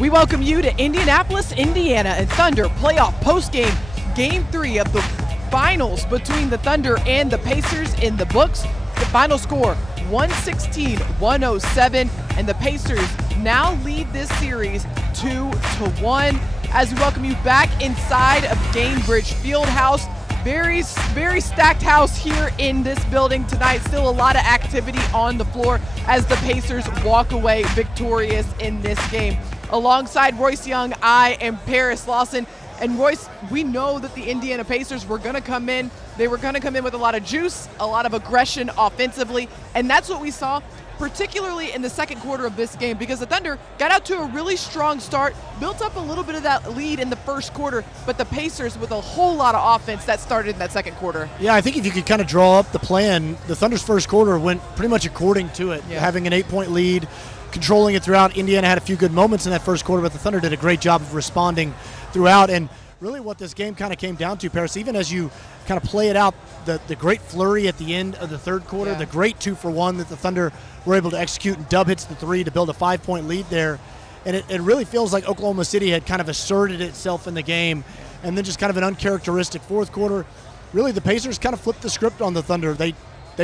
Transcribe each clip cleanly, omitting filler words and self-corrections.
We welcome you to Indianapolis, Indiana, and Thunder playoff postgame, Game 3 of the finals between the Thunder and the Pacers in the books. The final score, 116-107, and the Pacers now lead this series 2-1. As we welcome you back inside of Gainbridge Fieldhouse. Very stacked house here in this building tonight. Still a lot of activity on the floor as the Pacers walk away victorious in this game. Alongside Royce Young, I am Paris Lawson. And Royce, we know that the Indiana Pacers were going to come in. They were going to come in with a lot of juice, a lot of aggression offensively, and that's what we saw, particularly in the second quarter of this game, because the Thunder got out to a really strong start, built up a little bit of that lead in the first quarter, but the Pacers with a whole lot of offense that started in that second quarter. Yeah, I think if you could kind of draw up the plan, the Thunder's first quarter went pretty much according to it, having an 8-point lead, controlling it throughout. Indiana had a few good moments in that first quarter, but the Thunder did a great job of responding throughout. And really what this game kind of came down to, Paris, even as you kind of play it out, the great flurry at the end of the third quarter, the great 2-for-1 that the Thunder were able to execute, and Dub hits the three to build a 5-point lead there. And it really feels like Oklahoma City had kind of asserted itself in the game, and then just kind of an uncharacteristic fourth quarter. Really, the Pacers kind of flipped the script on the Thunder. They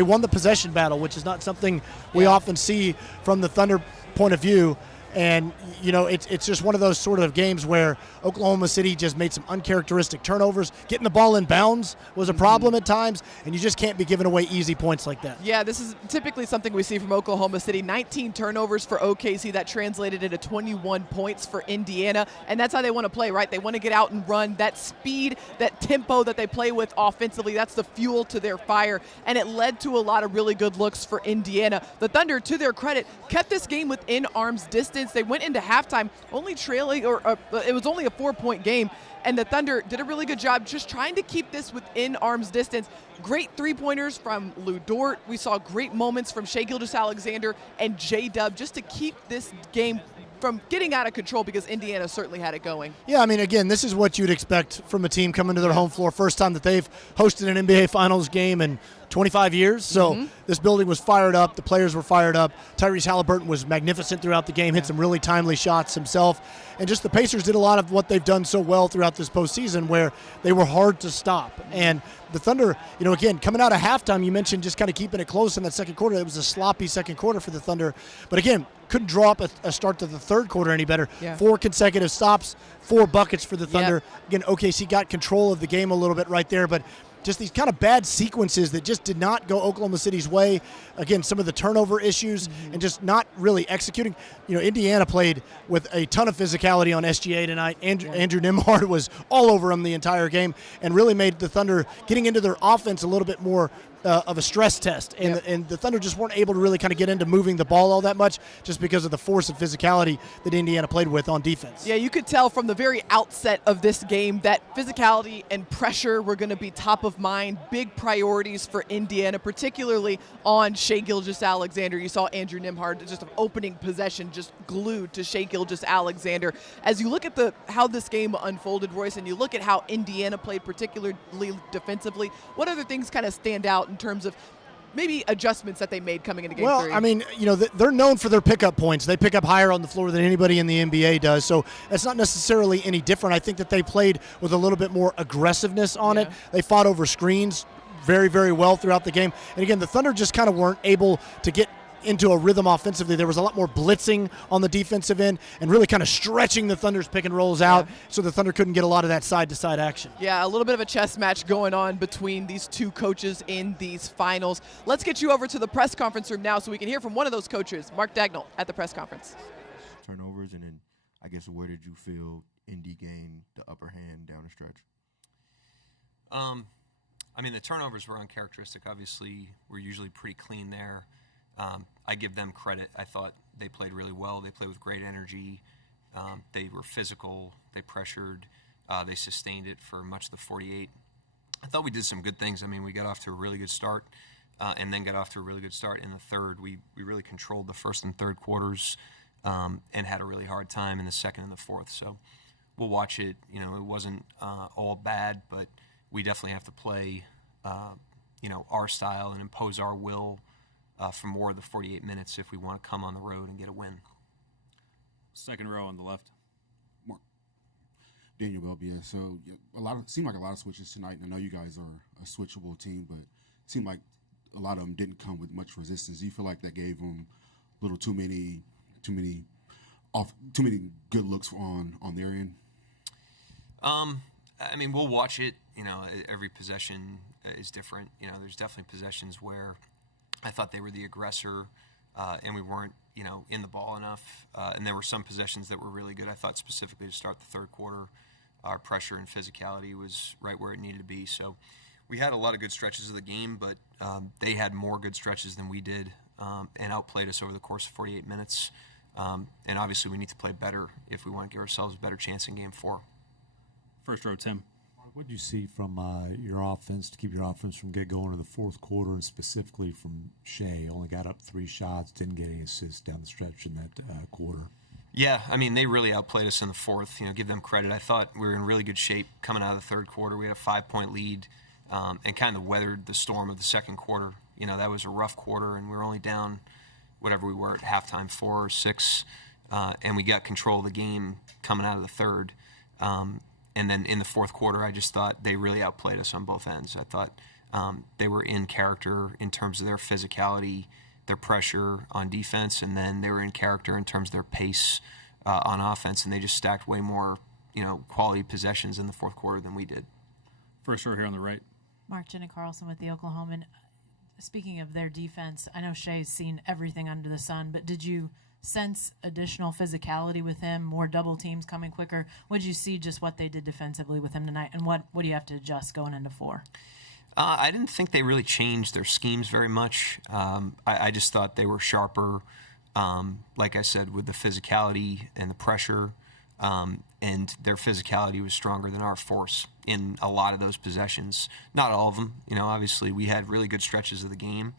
won the possession battle, which is not something we often see from the Thunder point of view. And, you know, it's just one of those sort of games where Oklahoma City just made some uncharacteristic turnovers. Getting the ball in bounds was a problem at times, and you just can't be giving away easy points like that. Yeah, this is typically something we see from Oklahoma City. 19 turnovers for OKC. That translated into 21 points for Indiana, and that's how they want to play, right? They want to get out and run. That speed, that tempo that they play with offensively, that's the fuel to their fire, and it led to a lot of really good looks for Indiana. The Thunder, to their credit, kept this game within arm's distance. They went into halftime only trailing, it was only a 4-point game, and the Thunder did a really good job just trying to keep this within arm's distance. Great three-pointers from Lou Dort. We saw great moments from Shai Gilgeous-Alexander and J-Dub just to keep this game from getting out of control, because Indiana certainly had it going. Yeah, I mean, again, this is what you'd expect from a team coming to their home floor. First time that they've hosted an NBA Finals game in 25 years. So this building was fired up. The players were fired up. Tyrese Halliburton was magnificent throughout the game, hit some really timely shots himself. And just the Pacers did a lot of what they've done so well throughout this postseason, where they were hard to stop. And the Thunder, you know, again, coming out of halftime, you mentioned just kind of keeping it close in that second quarter. It was a sloppy second quarter for the Thunder. But again, couldn't draw up a start to the third quarter any better. 4 consecutive stops, 4 buckets for the Thunder. Again, OKC got control of the game a little bit right there, but just these kind of bad sequences that just did not go Oklahoma City's way. Again, some of the turnover issues and just not really executing. You know, Indiana played with a ton of physicality on SGA tonight. Andrew Nembhard was all over them the entire game and really made the Thunder getting into their offense a little bit more of a stress test. And the Thunder just weren't able to really kind of get into moving the ball all that much just because of the force and physicality that Indiana played with on defense. Yeah, you could tell from the very outset of this game that physicality and pressure were going to be top of mind, big priorities for Indiana, particularly on Shai Gilgeous-Alexander. You saw Andrew Nembhard just an opening possession just glued to Shai Gilgeous-Alexander. As you look at how this game unfolded, Royce, and you look at how Indiana played particularly defensively, what other things kind of stand out in terms of maybe adjustments that they made coming into Game 3? Well, I mean, you know, they're known for their pickup points. They pick up higher on the floor than anybody in the NBA does, so it's not necessarily any different. I think that they played with a little bit more aggressiveness on it. They fought over screens very, very well throughout the game. And again, the Thunder just kind of weren't able to get into a rhythm offensively. There was a lot more blitzing on the defensive end and really kind of stretching the Thunder's pick and rolls out, so the Thunder couldn't get a lot of that side-to-side action. Yeah, a little bit of a chess match going on between these two coaches in these finals. Let's get you over to the press conference room now so we can hear from one of those coaches, Mark Daigneault, at the press conference. Turnovers, and then I guess where did you feel Indy gained the upper hand down the stretch? I mean, the turnovers were uncharacteristic. Obviously, we're usually pretty clean there. I give them credit. I thought they played really well. They played with great energy. They were physical. They pressured. They sustained it for much of the 48. I thought we did some good things. I mean, we got off to a really good start and then got off to a really good start in the third. We really controlled the first and third quarters and had a really hard time in the second and the fourth. So we'll watch it. You know, it wasn't all bad, but we definitely have to play, you know, our style and impose our will for more of the 48 minutes if we want to come on the road and get a win. Second row on the left. Daigneault, yeah. So it seemed like a lot of switches tonight, and I know you guys are a switchable team, but it seemed like a lot of them didn't come with much resistance. Do you feel like that gave them a little too many good looks on their end? I mean, we'll watch it. Every possession is different. There's definitely possessions where I thought they were the aggressor, and we weren't, in the ball enough. And there were some possessions that were really good. I thought specifically to start the third quarter, our pressure and physicality was right where it needed to be. So we had a lot of good stretches of the game, but they had more good stretches than we did, and outplayed us over the course of 48 minutes. And obviously we need to play better if we want to give ourselves a better chance in Game 4. First row, Tim. What did you see from your offense to keep your offense from get going in the fourth quarter, and specifically from Shea? Only got up 3 shots, didn't get any assists down the stretch in that quarter. Yeah, I mean, they really outplayed us in the fourth. Give them credit. I thought we were in really good shape coming out of the third quarter. We had a 5-point lead, and kind of weathered the storm of the second quarter. That was a rough quarter, and we were only down whatever we were at halftime, 4 or 6, and we got control of the game coming out of the third. And then in the fourth quarter, I just thought they really outplayed us on both ends. I thought they were in character in terms of their physicality, their pressure on defense, and then they were in character in terms of their pace on offense, and they just stacked way more, quality possessions in the fourth quarter than we did. First row here on the right. Mark, Jenna Carlson with the Oklahoman. Speaking of their defense, I know Shea's seen everything under the sun, but did you sense additional physicality with him, more double teams coming quicker? What did you see just what they did defensively with him tonight, and what do you have to adjust going into 4? I didn't think they really changed their schemes very much. I just thought they were sharper, like I said, with the physicality and the pressure, and their physicality was stronger than our force in a lot of those possessions. Not all of them. Obviously we had really good stretches of the game,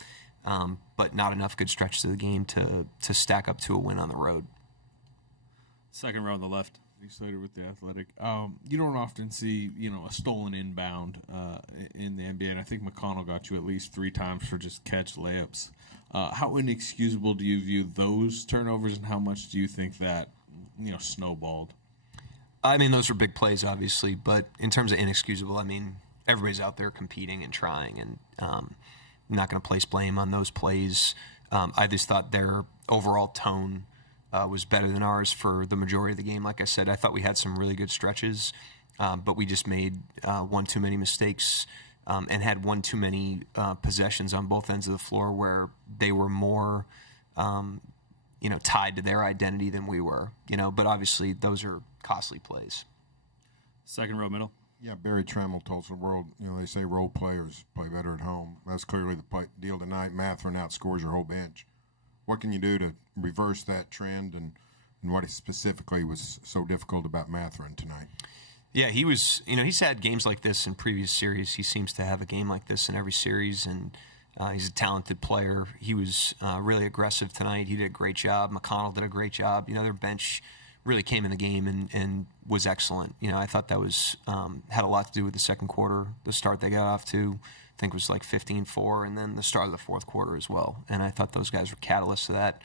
but not enough good stretches of the game to stack up to a win on the road. Second row on the left. Slater with the Athletic. You don't often see, a stolen inbound in the NBA, and I think McConnell got you at least 3 times for just catch layups. How inexcusable do you view those turnovers, and how much do you think that, snowballed? I mean, those were big plays, obviously, but in terms of inexcusable, I mean, everybody's out there competing and trying, and I'm not going to place blame on those plays. I just thought their overall tone was better than ours for the majority of the game. Like I said, I thought we had some really good stretches, but we just made one too many mistakes and had one too many possessions on both ends of the floor where they were more, tied to their identity than we were. But obviously those are costly plays. Second row, middle. Yeah, Barry Trammell told the world, they say role players play better at home. That's clearly the deal tonight. Mathurin outscores your whole bench. What can you do to reverse that trend, and what specifically was so difficult about Mathurin tonight? Yeah, he was, he's had games like this in previous series. He seems to have a game like this in every series, and he's a talented player. He was really aggressive tonight. He did a great job. McConnell did a great job. Their bench really came in the game and was excellent. I thought that was had a lot to do with the second quarter, the start they got off to. I think it was like 15-4, and then the start of the fourth quarter as well. And I thought those guys were catalysts to that.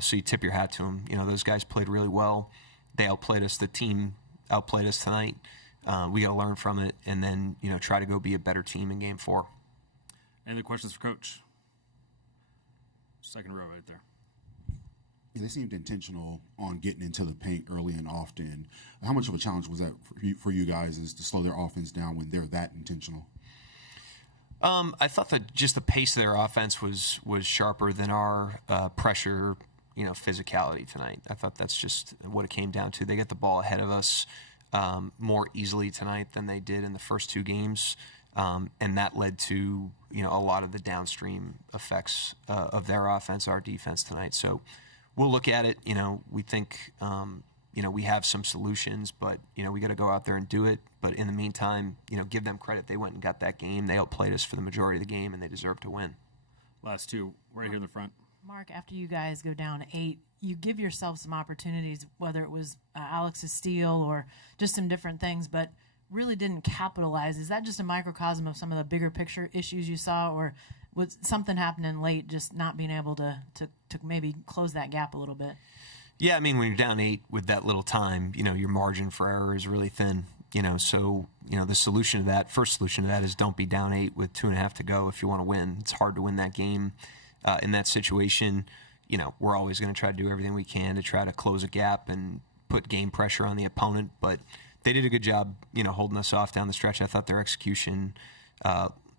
So you tip your hat to them. Those guys played really well. They outplayed us. The team outplayed us tonight. We got to learn from it, and then try to go be a better team in Game 4. Any other questions for Coach? Second row right there. Yeah, they seemed intentional on getting into the paint early and often. How much of a challenge was that for you guys, is to slow their offense down when they're that intentional? I thought that just the pace of their offense was sharper than our pressure, physicality tonight. I thought that's just what it came down to. They got the ball ahead of us more easily tonight than they did in the first 2 games, and that led to a lot of the downstream effects of their offense, our defense tonight. So we'll look at it. We think we have some solutions, but we got to go out there and do it. But in the meantime, give them credit. They went and got that game. They outplayed us for the majority of the game, and they deserve to win. Last 2, right here in the front. Mark, after you guys go down 8, you give yourself some opportunities, whether it was Alex's steal or just some different things, but really didn't capitalize. Is that just a microcosm of some of the bigger picture issues you saw, or was something happening late, just not being able to maybe close that gap a little bit? Yeah, I mean, when you're down 8 with that little time, your margin for error is really thin. So the solution to that, first solution to that, is don't be down 8 with 2.5 to go if you want to win. It's hard to win that game in that situation. We're always going to try to do everything we can to try to close a gap and put game pressure on the opponent. But they did a good job, holding us off down the stretch. I thought their execution,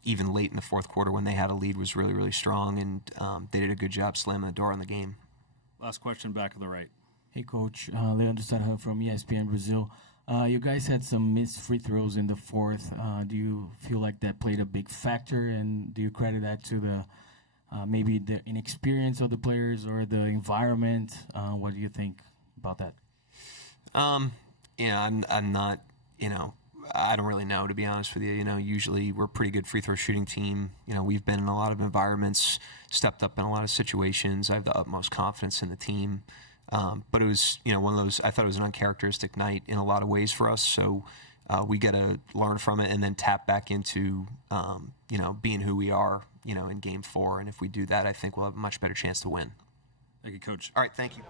even late in the fourth quarter when they had a lead, was really, really strong, and they did a good job slamming the door on the game. Last question, back of the right. Hey, Coach. Leandro Sanha from ESPN Brazil. You guys had some missed free throws in the fourth. Do you feel like that played a big factor, and do you credit that to the maybe the inexperience of the players or the environment? What do you think about that? I'm not, I don't really know, to be honest with you. Usually we're a pretty good free throw shooting team. We've been in a lot of environments, stepped up in a lot of situations. I have the utmost confidence in the team. But it was, one of those, I thought it was an uncharacteristic night in a lot of ways for us. So we got to learn from it and then tap back into, being who we are, in game 4. And if we do that, I think we'll have a much better chance to win. Thank you, Coach. All right, thank you.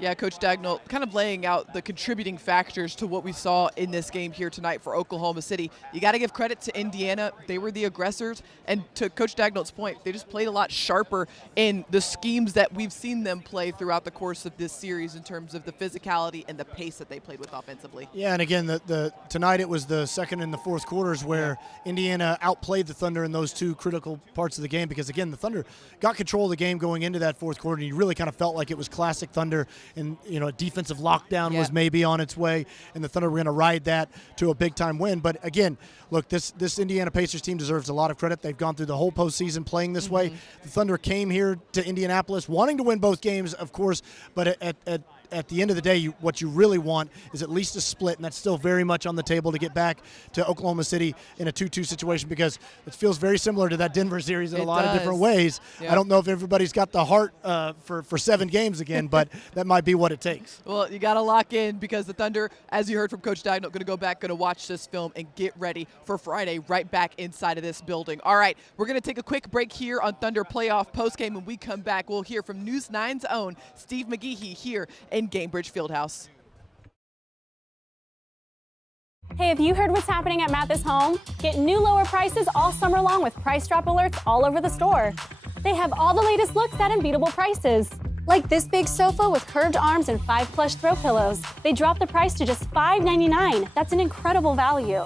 Yeah, Coach Daigneault kind of laying out the contributing factors to what we saw in this game here tonight for Oklahoma City. You got to give credit to Indiana. They were the aggressors. And to Coach Daigneault's point, they just played a lot sharper in the schemes that we've seen them play throughout the course of this series in terms of the physicality and the pace that they played with offensively. Yeah, and again, tonight it was the second and the fourth quarters where Indiana outplayed the Thunder in those two critical parts of the game because, again, the Thunder got control of the game going into that fourth quarter, and you really kind of felt like it was classic Thunder. And, a defensive lockdown was maybe on its way, and the Thunder were going to ride that to a big-time win. But, again, look, this Indiana Pacers team deserves a lot of credit. They've gone through the whole postseason playing this way. The Thunder came here to Indianapolis wanting to win both games, of course, but at the end of the day, what you really want is at least a split, and that's still very much on the table to get back to Oklahoma City in a 2-2 situation because it feels very similar to that Denver series in a lot of different ways. Yep. I don't know if everybody's got the heart for 7 games again, but that might be what it takes. Well, you got to lock in because the Thunder, as you heard from Coach Daigneault, going to go back, going to watch this film and get ready for Friday right back inside of this building. All right, we're going to take a quick break here on Thunder Playoff Postgame. When we come back, we'll hear from News 9's own Steve McGehee here in Gainbridge Fieldhouse. Hey, have you heard what's happening at Mathis Home? Get new lower prices all summer long with price drop alerts all over the store. They have all the latest looks at unbeatable prices. Like this big sofa with curved arms and 5 plush throw pillows. They dropped the price to just $5.99. That's an incredible value.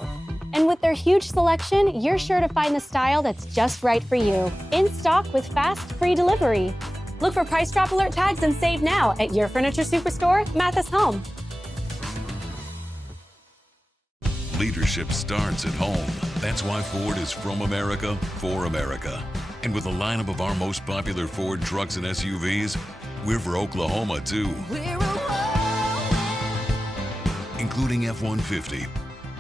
And with their huge selection, you're sure to find the style that's just right for you. In stock with fast, free delivery. Look for price drop alert tags and save now at your furniture superstore, Mathis Home. Leadership starts at home. That's why Ford is from America, for America. And with a lineup of our most popular Ford trucks and SUVs, we're for Oklahoma too. Including F-150,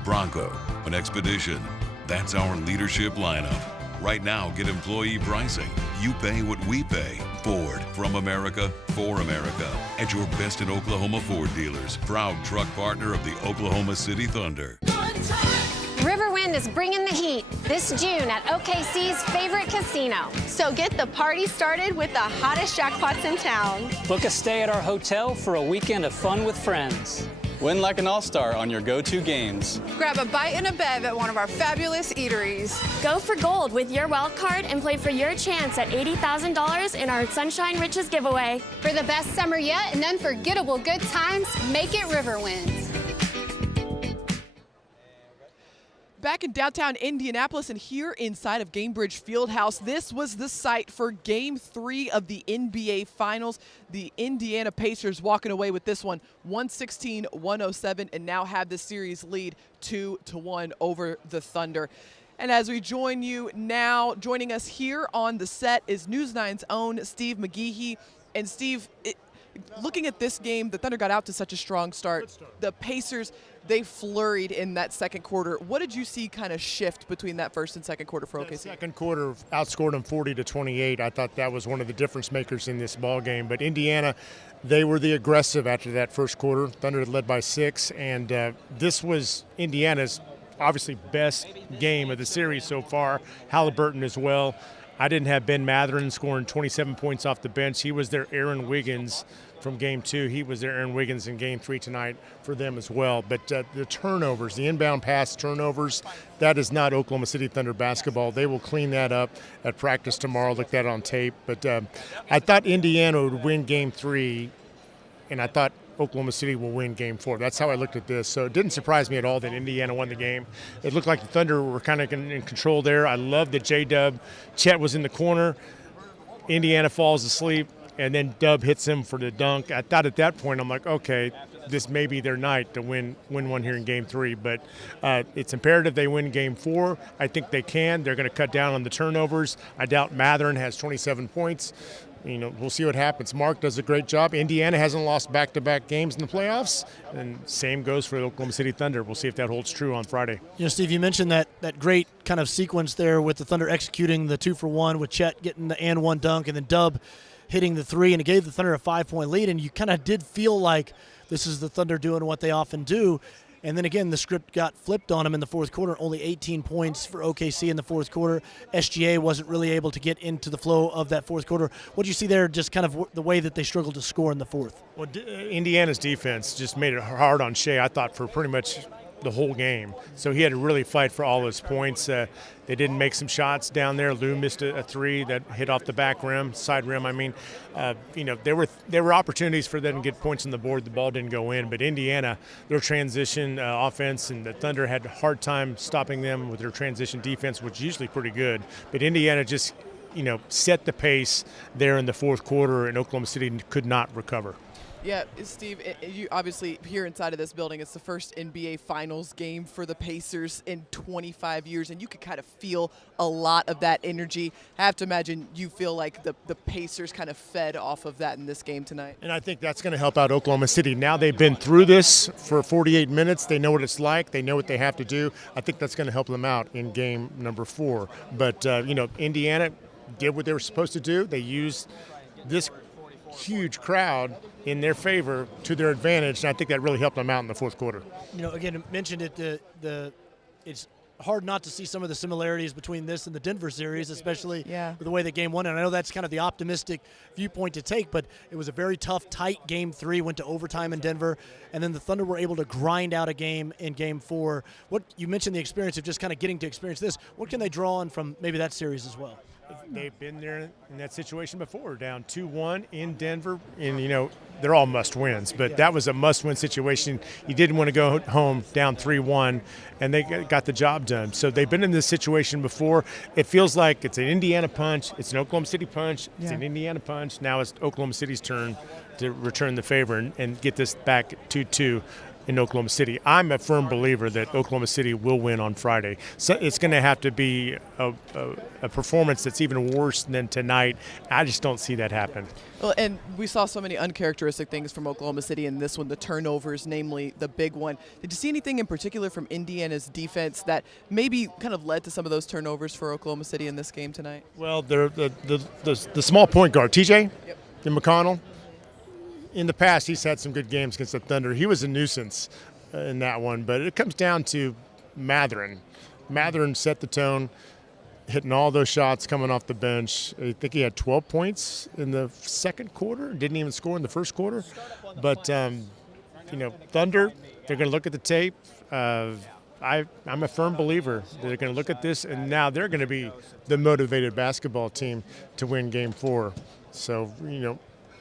Bronco, and Expedition. That's our leadership lineup. Right now, get employee pricing. You pay what we pay. Ford, from America, for America. At your best in Oklahoma Ford dealers. Proud truck partner of the Oklahoma City Thunder. Riverwind is bringing the heat this June at OKC's favorite casino. So get the party started with the hottest jackpots in town. Book a stay at our hotel for a weekend of fun with friends. Win like an all-star on your go-to games. Grab a bite and a bev at one of our fabulous eateries. Go for gold with your wild card and play for your chance at $80,000 in our Sunshine Riches giveaway. For the best summer yet and unforgettable good times, make it Riverwind. Back in downtown Indianapolis and here inside of Gainbridge Fieldhouse, this was the site for Game 3 of the NBA Finals. The Indiana Pacers walking away with this one, 116-107, and now have the series lead 2-1 over the Thunder. And as we join you now, joining us here on the set is News 9's own Steve McGehee. And Steve, looking at this game, the Thunder got out to such a strong start. The Pacers, they flurried in that second quarter. What did you see kind of shift between that first and second quarter for OKC? The second quarter outscored them 40-28. I thought that was one of the difference makers in this ball game. But Indiana, they were the aggressive after that first quarter. Thunder had led by 6, and this was Indiana's obviously best game of the series so far. Halliburton as well. I didn't have Ben Mathurin scoring 27 points off the bench. He was their Aaron Wiggins from Game 2. He was their Aaron Wiggins in Game 3 tonight for them as well. But the turnovers, the inbound pass turnovers, that is not Oklahoma City Thunder basketball. They will clean that up at practice tomorrow. Look that on tape. But I thought Indiana would win Game 3, and I thought Oklahoma City will win Game 4. That's how I looked at this. So it didn't surprise me at all that Indiana won the game. It looked like the Thunder were kind of in control there. I love that J-Dub, Chet was in the corner. Indiana falls asleep, and then Dub hits him for the dunk. I thought at that point, I'm like, okay, this may be their night to win one here in Game 3. But it's imperative they win Game 4. I think they can. They're going to cut down on the turnovers. I doubt Mathurin has 27 points. We'll see what happens. Mark does a great job. Indiana hasn't lost back-to-back games in the playoffs, and same goes for the Oklahoma City Thunder. We'll see if that holds true on Friday. Steve, you mentioned that great kind of sequence there with the Thunder executing the 2-for-1 with Chet getting the and one dunk and then Dub hitting the 3, and it gave the Thunder a 5-point lead, and you kind of did feel like this is the Thunder doing what they often do. And then again, the script got flipped on them in the fourth quarter. Only 18 points for OKC in the fourth quarter. SGA wasn't really able to get into the flow of that fourth quarter. What do you see there, just kind of the way that they struggled to score in the fourth? Well, Indiana's defense just made it hard on Shea, I thought, for pretty much the whole game. So he had to really fight for all his points. They didn't make some shots down there. Lou missed a 3 that hit off the back rim, side rim. I mean, there were opportunities for them to get points on the board. The ball didn't go in. But Indiana, their transition offense, and the Thunder had a hard time stopping them with their transition defense, which is usually pretty good. But Indiana just, set the pace there in the fourth quarter, and Oklahoma City could not recover. Yeah, Steve, you obviously here inside of this building, it's the first NBA Finals game for the Pacers in 25 years, and you could kind of feel a lot of that energy. I have to imagine you feel like the Pacers kind of fed off of that in this game tonight. And I think that's going to help out Oklahoma City. Now they've been through this for 48 minutes. They know what it's like. They know what they have to do. I think that's going to help them out in game number 4. But, Indiana did what they were supposed to do. They used this huge crowd in their favor to their advantage, and I think that really helped them out in the fourth quarter. Again, mentioned it. It's hard not to see some of the similarities between this and the Denver series, especially with the way that game won. And I know that's kind of the optimistic viewpoint to take, but it was a very tough, tight Game 3, went to overtime in Denver, and then the Thunder were able to grind out a game in Game 4. What you mentioned the experience of just kind of getting to experience this. What can they draw on from maybe that series as well? They've been there in that situation before, down 2-1 in Denver, and they're all must-wins, but that was a must-win situation. You didn't want to go home down 3-1, and they got the job done. So they've been in this situation before. It feels like it's an Indiana punch, it's an Oklahoma City punch, it's an Indiana punch. Now it's Oklahoma City's turn to return the favor and get this back 2-2. In Oklahoma City. I'm a firm believer that Oklahoma City will win on Friday. So it's going to have to be a performance that's even worse than tonight. I just don't see that happen. Well, and we saw so many uncharacteristic things from Oklahoma City in this one, the turnovers, namely the big one. Did you see anything in particular from Indiana's defense that maybe kind of led to some of those turnovers for Oklahoma City in this game tonight? Well, the small point guard, TJ and McConnell. In the past, he's had some good games against the Thunder. He was a nuisance in that one, but it comes down to Mathurin. Mathurin set the tone, hitting all those shots coming off the bench. I think he had 12 points in the second quarter. Didn't even score in the first quarter. But, Thunder, they're going to look at the tape. I'm a firm believer that they're going to look at this, and now they're going to be the motivated basketball team to win Game 4. So,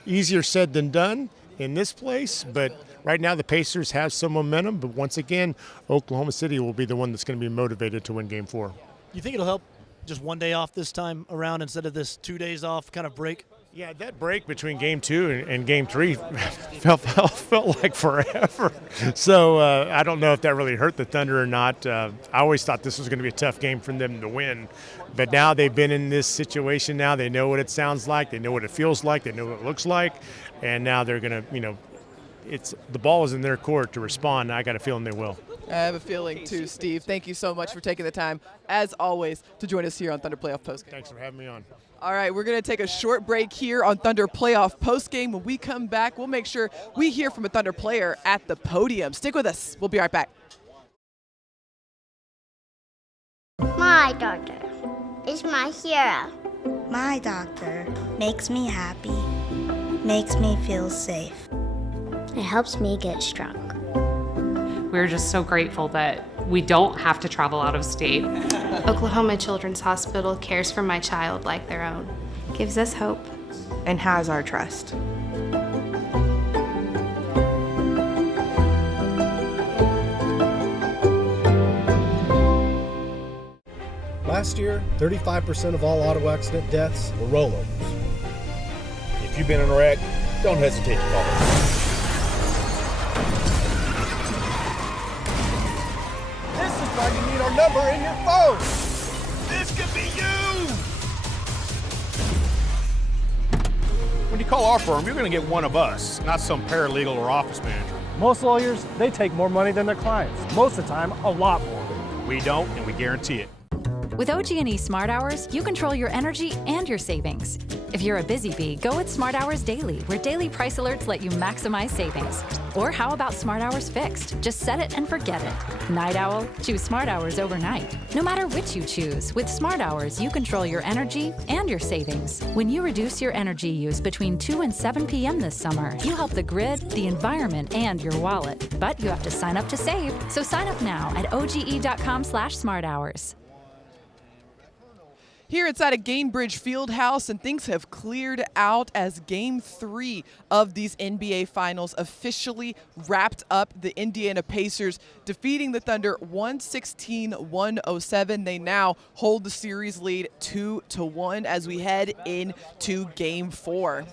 easier said than done in this place, but right now the Pacers have some momentum. But once again, Oklahoma City will be the one that's going to be motivated to win Game 4. You think it'll help just one day off this time around instead of this 2 days off kind of break? Yeah, that break between Game 2 and Game 3 felt like forever. So I don't know if that really hurt the Thunder or not. I always thought this was going to be a tough game for them to win. But now they've been in this situation now. They know what it sounds like. They know what it feels like. They know what it looks like. And now they're going to, the ball is in their court to respond. I got a feeling they will. I have a feeling too, Steve. Thank you so much for taking the time, as always, to join us here on Thunder Playoff Postgame. Thanks for having me on. All right, we're going to take a short break here on Thunder Playoff Postgame. When we come back, we'll make sure we hear from a Thunder player at the podium. Stick with us. We'll be right back. My daughter is my hero. My doctor makes me happy, makes me feel safe. It helps me get strong. We're just so grateful that we don't have to travel out of state. Oklahoma Children's Hospital cares for my child like their own. Gives us hope. And has our trust. Last year, 35% of all auto accident deaths were rollovers. If you've been in a wreck, don't hesitate to call us. This is why you need our number in your phone. This could be you. When you call our firm, you're going to get one of us, not some paralegal or office manager. Most lawyers, they take more money than their clients. Most of the time, a lot more. We don't, and we guarantee it. With OG&E Smart Hours, you control your energy and your savings. If you're a busy bee, go with Smart Hours Daily, where daily price alerts let you maximize savings. Or how about Smart Hours Fixed? Just set it and forget it. Night owl? Choose Smart Hours overnight. No matter which you choose, with Smart Hours, you control your energy and your savings. When you reduce your energy use between 2 and 7 p.m. this summer, you help the grid, the environment, and your wallet. But you have to sign up to save. So sign up now at oge.com/smarthours. Here inside of Gainbridge Fieldhouse, and things have cleared out as Game 3 of these NBA Finals officially wrapped up. The Indiana Pacers defeating the Thunder 116-107. They now hold the series lead 2-1 as we head into Game 4.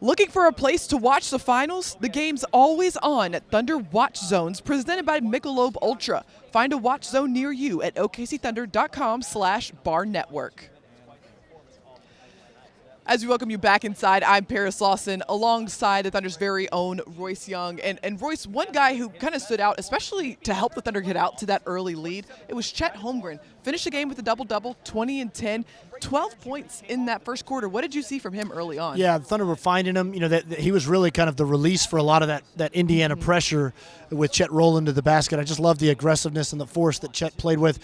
Looking for a place to watch the finals? The game's always on at Thunder Watch Zones, presented by Michelob Ultra. Find a watch zone near you at okcthunder.com/bar network. As we welcome you back inside, I'm Paris Lawson alongside the Thunder's very own Royce Young. And Royce, one guy who kind of stood out, especially to help the Thunder get out to that early lead, it was Chet Holmgren. Finished the game with a double-double, 20 and 10, 12 points in that first quarter. What did you see from him early on? Yeah, the Thunder were finding him. You know, that he was really kind of the release for a lot of that Indiana pressure with Chet rolling to the basket. I just love the aggressiveness and the force that Chet played with.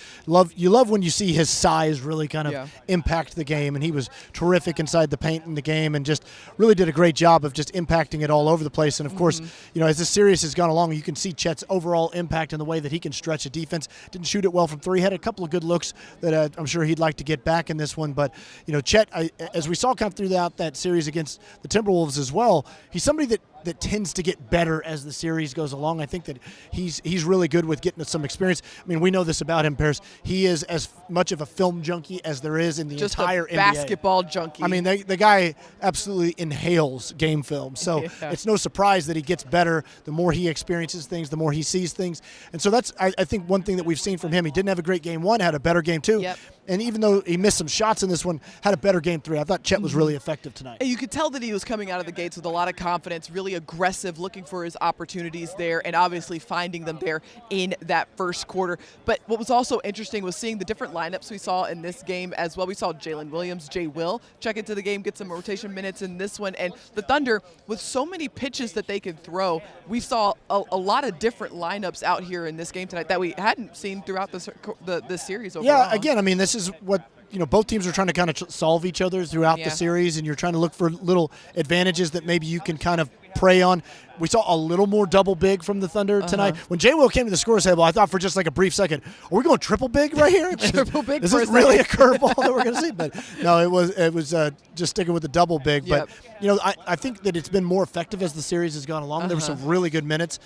You love when you see his size really kind of impact the game, and he was terrific inside the paint in the game and just really did a great job of just impacting it all over the place. And, of course, you know, as this series has gone along, you can see Chet's overall impact in the way that he can stretch a defense. Didn't shoot it well from three. Had a couple of good looks that I'm sure he'd like to get back in this one. But, you know, Chet, as we saw kind of throughout that series against the Timberwolves as well, he's somebody that tends to get better as the series goes along. I think that he's really good with getting some experience. I mean, we know this about him, Paris. He is as much of a film junkie as there is in the entire NBA. Basketball junkie. I mean, the guy absolutely inhales game film. So it's no surprise that he gets better. The more he experiences things, the more he sees things. And so that's, I think, one thing that we've seen from him. He didn't have a great game one, had a better game two. Yep. And even though he missed some shots in this one, had a better game three. I thought Chet was really effective tonight. And you could tell that he was coming out of the gates with a lot of confidence, really aggressive, looking for his opportunities there, and obviously finding them there in that first quarter. But what was also interesting was seeing the different lineups we saw in this game as well. We saw Jalen Williams, Will check into the game, get some rotation minutes in this one. And the Thunder, with so many pitches that they could throw, we saw a lot of different lineups out here in this game tonight that we hadn't seen throughout the series overall. Yeah, again, I mean, this is what, you know, both teams are trying to kind of solve each other throughout the series, and you're trying to look for little advantages that maybe you can kind of prey on. We saw a little more double big from the Thunder tonight. When Will came to the scorer's table, I thought for just like a brief second, are we going triple big right here? Triple big. Is this really a curveball that we're going to see? But no, it was just sticking with the double big. But you know, I think that it's been more effective as the series has gone along. There were some really good minutes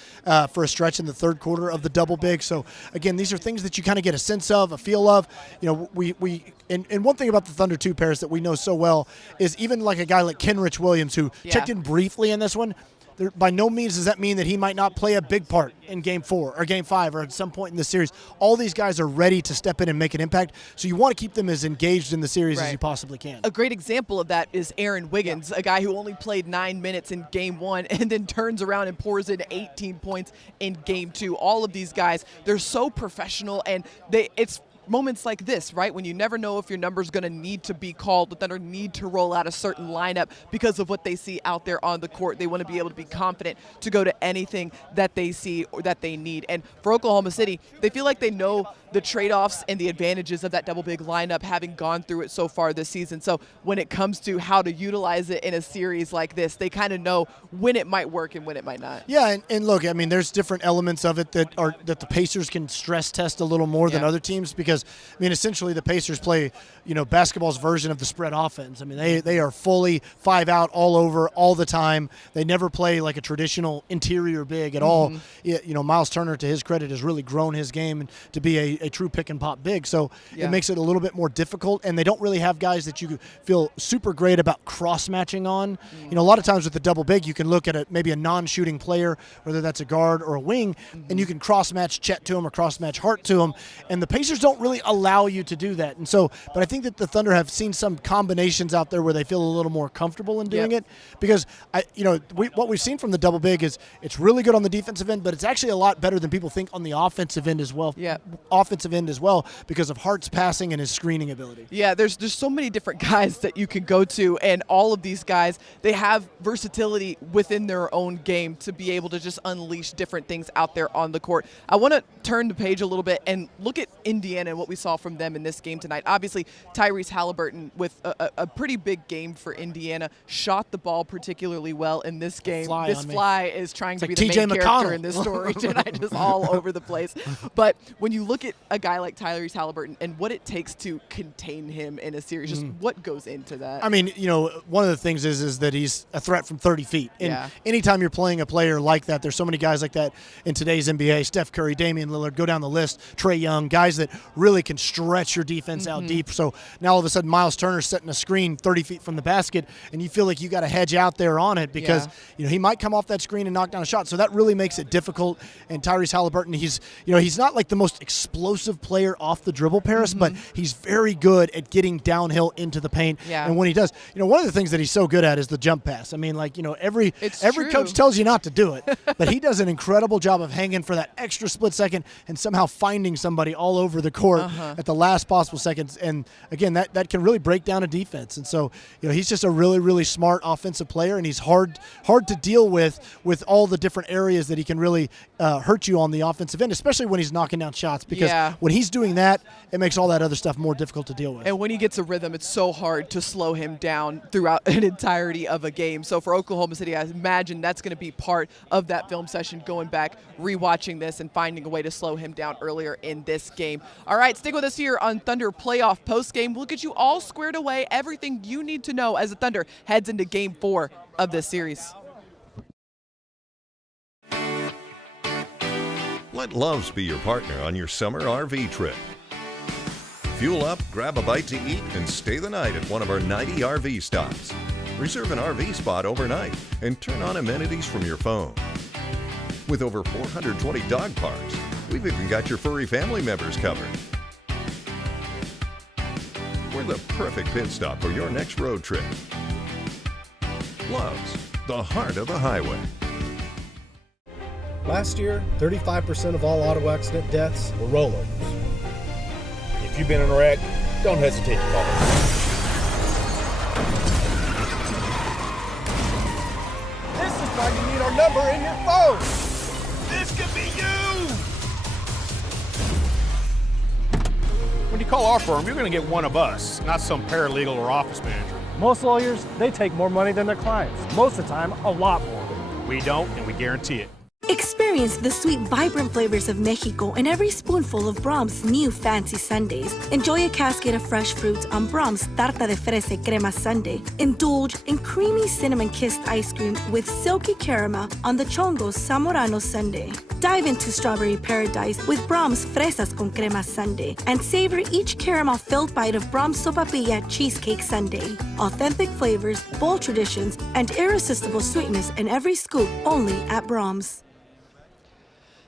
for a stretch in the third quarter of the double big. So again, these are things that you kind of get a sense of, a feel of. You know, and one thing about the Thunder too, Paris, that we know so well is even like a guy like Kenrich Williams, who checked in briefly in this one. By no means does that mean that he might not play a big part in Game 4 or Game 5 or at some point in the series. All these guys are ready to step in and make an impact, so you want to keep them as engaged in the series as you possibly can. A great example of that is Aaron Wiggins, a guy who only played 9 minutes in Game 1 and then turns around and pours in 18 points in Game 2. All of these guys, they're so professional, and it's moments like this, right, when you never know if your number's going to need to be called, the Thunder need to roll out a certain lineup because of what they see out there on the court. They want to be able to be confident to go to anything that they see or that they need. And for Oklahoma City, they feel like they know the trade-offs and the advantages of that double big lineup, having gone through it so far this season. So when it comes to how to utilize it in a series like this, they kind of know when it might work and when it might not. Yeah, and look, I mean, there's different elements of it that the Pacers can stress test a little more than other teams because, I mean, essentially the Pacers play, basketball's version of the spread offense. I mean, they are fully 5 out all over all the time. They never play like a traditional interior big at all. Miles Turner, to his credit, has really grown his game to be a true pick and pop big. So it makes it a little bit more difficult, and they don't really have guys that you feel super great about cross-matching on. A lot of times with the double big, you can look at maybe a non-shooting player, whether that's a guard or a wing, and you can cross-match Chet to him or cross-match Hart to him, and the Pacers don't really allow you to do that. And so, but I think that the Thunder have seen some combinations out there where they feel a little more comfortable in doing it because, what we've seen from the double big is it's really good on the defensive end, but it's actually a lot better than people think on the offensive end as well. Offensive end as well because of Hart's passing and his screening ability. Yeah, there's so many different guys that you can go to, and all of these guys, they have versatility within their own game to be able to just unleash different things out there on the court. I want to turn the page a little bit and look at Indiana and what we saw from them in this game tonight. Obviously, Tyrese Halliburton with a pretty big game for Indiana, shot the ball particularly well in this game. This fly is trying to be the main character in this story tonight, just all over the place. But when you look at a guy like Tyrese Halliburton and what it takes to contain him in a series, just what goes into that? I mean, one of the things is that he's a threat from 30 feet. And anytime you're playing a player like that, there's so many guys like that in today's NBA. Steph Curry, Damian Lillard, go down the list. Trae Young, guys that really can stretch your defense out deep. So now all of a sudden Miles Turner's setting a screen 30 feet from the basket, and you feel like you got to hedge out there on it because he might come off that screen and knock down a shot. So that really makes it difficult. And Tyrese Halliburton, he's not like the most explosive player off the dribble, Paris, but he's very good at getting downhill into the paint. And when he does, one of the things that he's so good at is the jump pass. I mean, every coach tells you not to do it, but he does an incredible job of hanging for that extra split second and somehow finding somebody all over the court at the last possible seconds. And again, that can really break down a defense. And so, he's just a really, really smart offensive player, and he's hard to deal with all the different areas that he can really hurt you on the offensive end, especially when he's knocking down shots, because when he's doing that, it makes all that other stuff more difficult to deal with. And when he gets a rhythm, it's so hard to slow him down throughout an entirety of a game. So for Oklahoma City, I imagine that's going to be part of that film session, going back, rewatching this, and finding a way to slow him down earlier in this game. All right, stick with us here on Thunder Playoff Postgame. We'll get you all squared away, everything you need to know as the Thunder heads into Game 4 of this series. Let Love's be your partner on your summer RV trip. Fuel up, grab a bite to eat, and stay the night at one of our 90 RV stops. Reserve an RV spot overnight and turn on amenities from your phone. With over 420 dog parks, we've even got your furry family members covered. We're the perfect pit stop for your next road trip. Love's, the heart of the highway. Last year, 35% of all auto accident deaths were rollovers. If you've been in a wreck, don't hesitate to call us. This is why you need our number in your phone. This could be you. When you call our firm, you're going to get one of us, not some paralegal or office manager. Most lawyers, they take more money than their clients. Most of the time, a lot more. We don't, and we guarantee it. Experience the sweet, vibrant flavors of Mexico in every spoonful of Brahms' new fancy sundaes. Enjoy a cascade of fresh fruits on Brahms' Tarta de Fresa Crema Sundae. Indulge in creamy cinnamon-kissed ice cream with silky caramel on the Chongo's Zamorano Sundae. Dive into strawberry paradise with Brahms' Fresas con Crema Sundae and savor each caramel-filled bite of Brahms' Sopapilla Cheesecake Sundae. Authentic flavors, bold traditions, and irresistible sweetness in every scoop only at Brahms.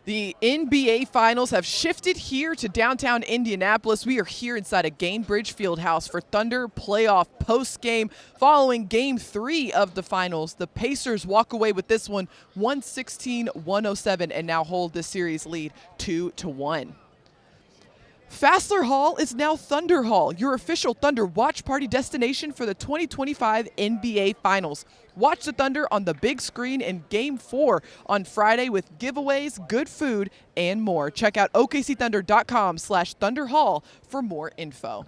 The NBA Finals have shifted here to downtown Indianapolis. We are here inside a Gainbridge Fieldhouse for Thunder playoff postgame following Game 3 of the Finals. The Pacers walk away with this one 116-107 and now hold this series lead 2-1. Fassler Hall is now Thunder Hall, your official Thunder watch party destination for the 2025 NBA Finals. Watch the Thunder on the big screen in Game 4 on Friday with giveaways, good food, and more. Check out okcthunder.com/thunderhall for more info.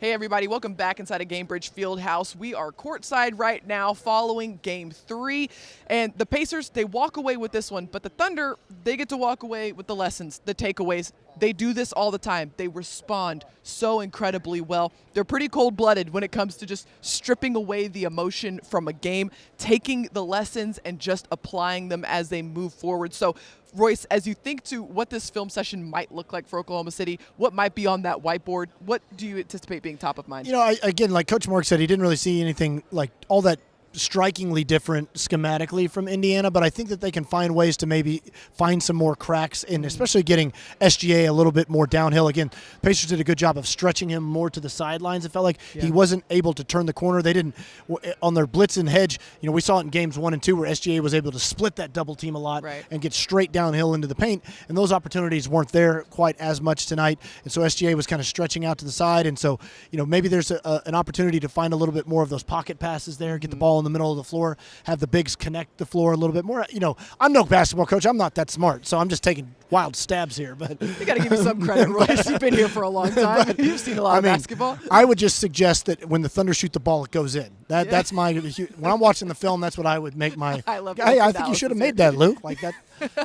Hey everybody, welcome back inside of Gainbridge Fieldhouse. We are courtside right now following Game 3. And the Pacers, they walk away with this one, but the Thunder, they get to walk away with the lessons, the takeaways. They do this all the time. They respond so incredibly well. They're pretty cold-blooded when it comes to just stripping away the emotion from a game, taking the lessons and just applying them as they move forward. So, Royce, as you think to what this film session might look like for Oklahoma City, what might be on that whiteboard, what do you anticipate being top of mind? You know, again, like Coach Mark said, he didn't really see anything like all that strikingly different schematically from Indiana, but I think that they can find ways to maybe find some more cracks and especially getting SGA a little bit more downhill. Again, Pacers did a good job of stretching him more to the sidelines. It felt like he wasn't able to turn the corner. They didn't, on their blitz and hedge, you know, we saw it in games 1 and 2 where SGA was able to split that double team a lot and get straight downhill into the paint, and those opportunities weren't there quite as much tonight, and so SGA was kind of stretching out to the side, and so, you know, maybe there's an opportunity to find a little bit more of those pocket passes there, get the ball in the middle of the floor, have the bigs connect the floor a little bit more. You know, I'm no basketball coach. I'm not that smart, so I'm just taking wild stabs here. But you got to give me some credit, Royce. You've been here for a long time. You've seen a lot of basketball. I would just suggest that when the Thunder shoot the ball, it goes in. That's my. When I'm watching the film, that's what I would make my. I love. Hey, I think you should have made that, Luke. Like that.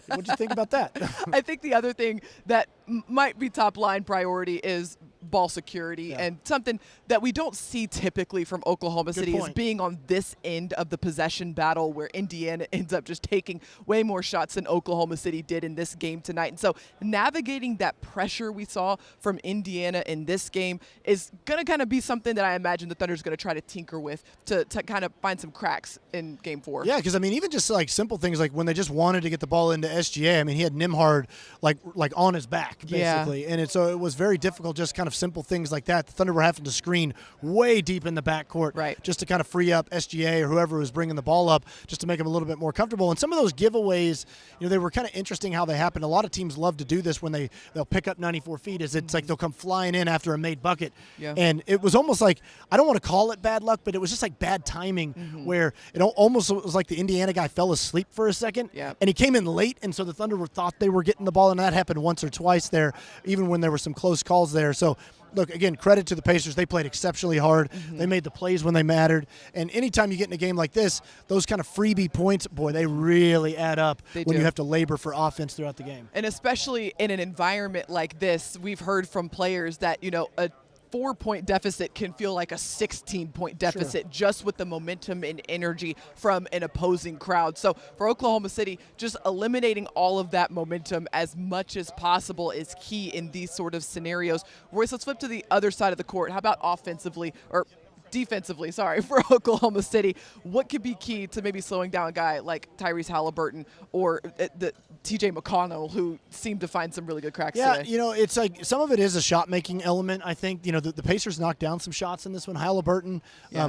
What'd you think about that? I think the other thing that might be top line priority is ball security, and something that we don't see typically from Oklahoma City is being on this end of the possession battle where Indiana ends up just taking way more shots than Oklahoma City did in this game tonight. And so navigating that pressure we saw from Indiana in this game is going to kind of be something that I imagine the Thunder's going to try to tinker with to kind of find some cracks in Game 4. Yeah, because I mean, even just like simple things like when they just wanted to get the ball into SGA, I mean, he had Nembhard like on his back basically, and so it was very difficult, just kind of simple things like that. The Thunder were having to screen way deep in the backcourt just to kind of free up SGA or whoever was bringing the ball up, just to make them a little bit more comfortable. And some of those giveaways, you know, they were kind of interesting how they happened. A lot of teams love to do this when they'll pick up 94 feet. It's like they'll come flying in after a made bucket, and it was almost like, I don't want to call it bad luck, but it was just like bad timing, where it almost was like the Indiana guy fell asleep for a second, and he came in late, and so the Thunder thought they were getting the ball, and that happened once or twice there, even when there were some close calls there. So look, again, credit to the Pacers. They played exceptionally hard. They made the plays when they mattered. And anytime you get in a game like this, those kind of freebie points, boy, they really add up when you have to labor for offense throughout the game. And especially in an environment like this, we've heard from players that, you know, a 4-point deficit can feel like a 16-point deficit just with the momentum and energy from an opposing crowd. So for Oklahoma City, just eliminating all of that momentum as much as possible is key in these sort of scenarios. Royce, let's flip to the other side of the court. How about offensively, or defensively, sorry, for Oklahoma City? What could be key to maybe slowing down a guy like Tyrese Halliburton or the TJ McConnell, who seemed to find some really good cracks today? Yeah, you know, it's like some of it is a shot-making element. I think, you know, the Pacers knocked down some shots in this one. Halliburton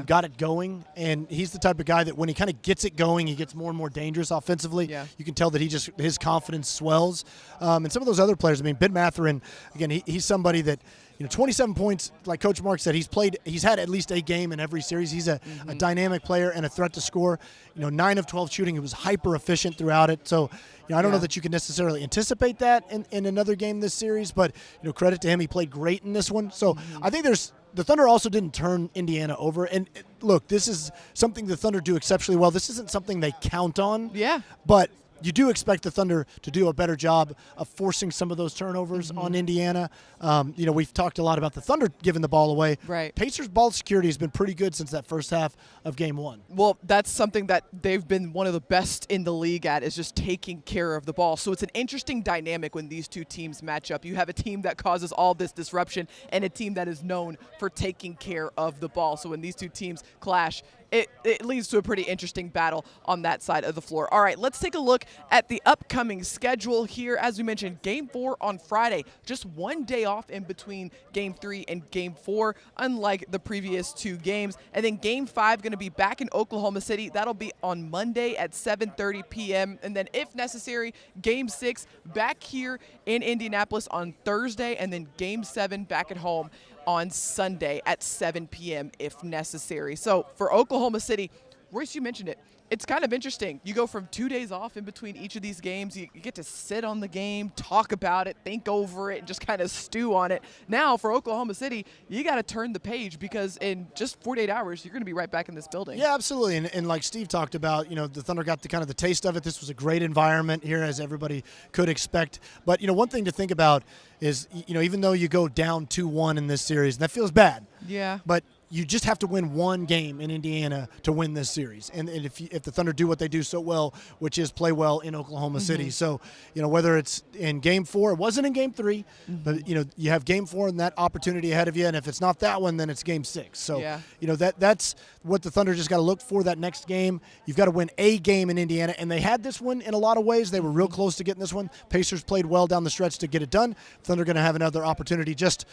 got it going, and he's the type of guy that when he kind of gets it going, he gets more and more dangerous offensively. You can tell that his confidence swells. And some of those other players, I mean, Ben Mathurin, again, he's somebody that, you know, 27 points, like Coach Mark said, he's had at least a game in every series. He's a dynamic player and a threat to score. You know, 9 of 12 shooting. He was hyper efficient throughout it. So, you know, I don't know that you can necessarily anticipate that in another game this series, but, you know, credit to him. He played great in this one. So I think the Thunder also didn't turn Indiana over. And look, this is something the Thunder do exceptionally well. This isn't something they count on. But you do expect the Thunder to do a better job of forcing some of those turnovers on Indiana. You know, we've talked a lot about the Thunder giving the ball away. Pacers' ball security has been pretty good since that first half of Game 1. Well, that's something that they've been one of the best in the league at, is just taking care of the ball. So it's an interesting dynamic when these two teams match up. You have a team that causes all this disruption and a team that is known for taking care of the ball. So when these two teams clash, it leads to a pretty interesting battle on that side of the floor. All right, let's take a look at the upcoming schedule here. As we mentioned, Game 4 on Friday, just one day off in between Game 3 and Game 4, unlike the previous 2 games. And then Game 5 going to be back in Oklahoma City. That'll be on Monday at 7:30 p.m. And then if necessary, Game 6 back here in Indianapolis on Thursday, and then Game 7 back at home on Sunday at 7 p.m. if necessary. So for Oklahoma City, Royce, you mentioned it. It's kind of interesting. You go from 2 days off in between each of these games. You get to sit on the game, talk about it, think over it, and just kind of stew on it. Now for Oklahoma City, you got to turn the page because in just 48 hours, you're going to be right back in this building. Yeah, absolutely. And like Steve talked about, the Thunder got the kind of the taste of it. This was a great environment here, as everybody could expect. But, one thing to think about is, even though you go down 2-1 in this series, and that feels bad. Yeah. But you just have to win one game in Indiana to win this series. And if the Thunder do what they do so well, which is play well in Oklahoma City. So, whether it's in Game 4, it wasn't in Game 3, but, you have Game 4 and that opportunity ahead of you. And if it's not that one, then it's Game 6. So, that's what the Thunder just got to look for that next game. You've got to win a game in Indiana. And they had this one in a lot of ways. They were real close to getting this one. Pacers played well down the stretch to get it done. Thunder going to have another opportunity just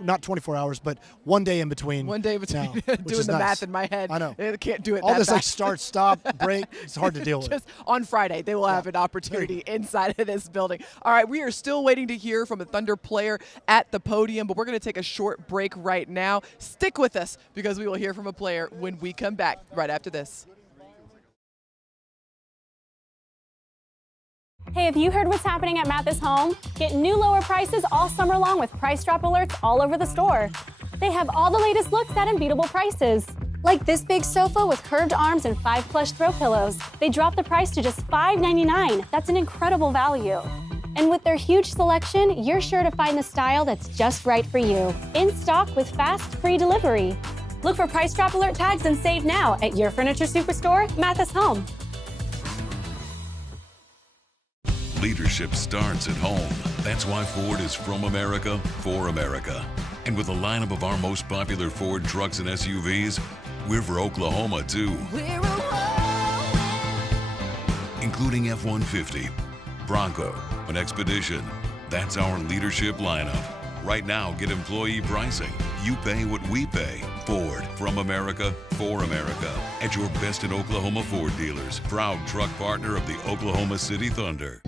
not 24 hours, but one day in between. One day between now, doing the math in my head. I know. I can't do it All that this fast. like start, stop, break, it's hard to deal with. Just on Friday, they will have an opportunity inside of this building. All right, we are still waiting to hear from a Thunder player at the podium, but we're going to take a short break right now. Stick with us because we will hear from a player when we come back right after this. Hey, have you heard what's happening at Mathis Home? Get new lower prices all summer long with price drop alerts all over the store. They have all the latest looks at unbeatable prices. Like this big sofa with curved arms and 5 plush throw pillows. They dropped the price to just $5.99. That's an incredible value. And with their huge selection, you're sure to find the style that's just right for you. In stock with fast, free delivery. Look for price drop alert tags and save now at your furniture superstore, Mathis Home. Leadership starts at home. That's why Ford is from America, for America. And with a lineup of our most popular Ford trucks and SUVs, we're for Oklahoma too. Including F-150, Bronco, and Expedition. That's our leadership lineup. Right now, get employee pricing. You pay what we pay. Ford, from America, for America. At your best in Oklahoma Ford dealers. Proud truck partner of the Oklahoma City Thunder.